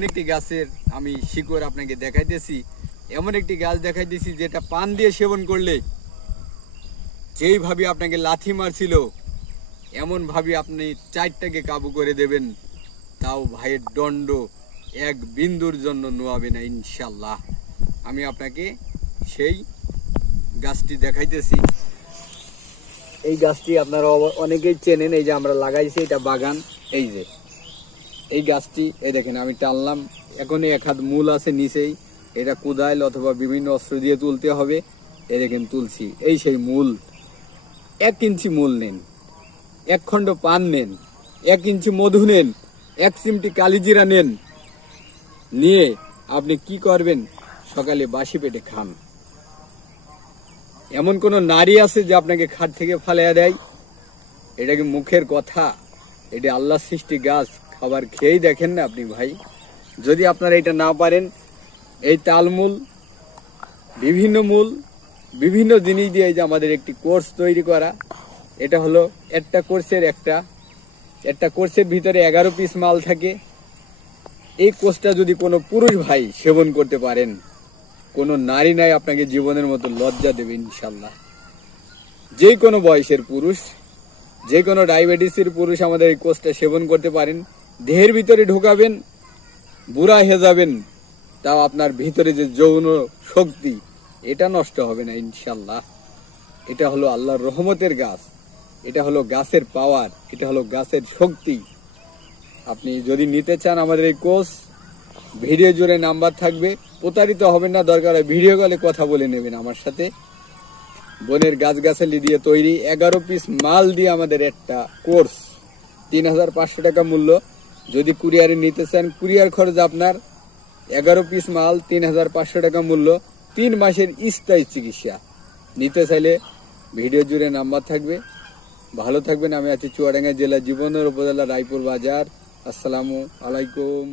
এমন একটি গাছের আমি শিকড় আপনাকে দেখাইতেছি, এমন একটি গাছ দেখাইতেছি যেটা পান দিয়ে সেবন করলে যেইভাবে আপনাকে লাথি মারছিল এমন ভাবে আপনি 4টাকে কাবু করে দেবেন, তাও ভাইয়ের দণ্ড এক বিন্দুর জন্য নোয়াবে না ইনশাল্লাহ। আমি আপনাকে সেই গাছটি দেখাইতেছি। এই গাছটি আপনারা অনেকেই চেনেন, এই যে আমরা লাগাইছি, এটা বাগান। এই যে এই গাছটি, এই দেখেন আমি টানলাম, এখনই এক হাত মূল আছে নিচেই, এটা কোদাইল অথবা বিভিন্ন অস্ত্র দিয়ে তুলতে হবে। এই দেখেন তুলছি, এই সেই মূল। 1 ইঞ্চি মূল নেন, 1 খণ্ড পান নেন, 1 ইঞ্চি মধু নেন, 1 চিমটি কালিজিরা নেন, নিয়ে আপনি কি করবেন, সকালে বাসি পেটে খান। এমন কোন নারী আছে যে আপনাকে খাট থেকে ফালাইয়া দেয়? এটা কি মুখের কথা? এটা আল্লাহ সৃষ্টি গাছ, খাবার খেয়েই দেখেন না আপনি ভাই। যদি আপনারা এটা না পারেন, এই তালমূল, বিভিন্ন মূল, বিভিন্ন জিনিস দিয়ে যে আমাদের একটি কোর্স তৈরি করা, এটা হলো একটা কোর্সের ভিতরে 11 পিস মাল থাকে। এই কোর্সটা যদি কোনো পুরুষ ভাই সেবন করতে পারেন, কোনো নারী নাই আপনাকে জীবনের মতো লজ্জা দেবে ইনশাল্লাহ। যে কোনো বয়সের পুরুষ, যে কোনো ডায়াবেটিসের পুরুষ আমাদের এই কোর্সটা সেবন করতে পারেন। দেহের ভিতরে ঢোকাবেন, বুড়া হয়ে যাবেন, তাও আপনার ভিতরে যে যৌন শক্তি, এটা নষ্ট হবে না ইনশাল্লাহ। এটা হলো আল্লাহর রহমতের গাছ, এটা হলো গাছের পাওয়ার, এটা হলো গাছের শক্তি। আপনি যদি নিতে চান আমাদের এই কোর্স, ভিডিও জুড়ে নাম্বার থাকবে, প্রতারিত হবেন না, দরকার হয় ভিডিও কলে কথা বলে নেবেন আমার সাথে। বনের গাছগাছালি দিয়ে তৈরি 11 পিস মাল দিয়ে আমাদের একটা কোর্স, 3500 টাকা মূল্য। যদি কুরিয়ারে নিতে চান, কুরিয়ার খরচ আপনার। 11 পিস মাল, 3500 টাকা মূল্য, 3 মাসের স্থায়ী চিকিৎসা। নিতে চাইলে ভিডিও জুড়ে নাম্বার থাকবে। ভালো থাকবেন। আমি আছি চুয়াডাঙ্গা জেলা, জীবনের উপজেলা, রায়পুর বাজার। আসসালামু আলাইকুম।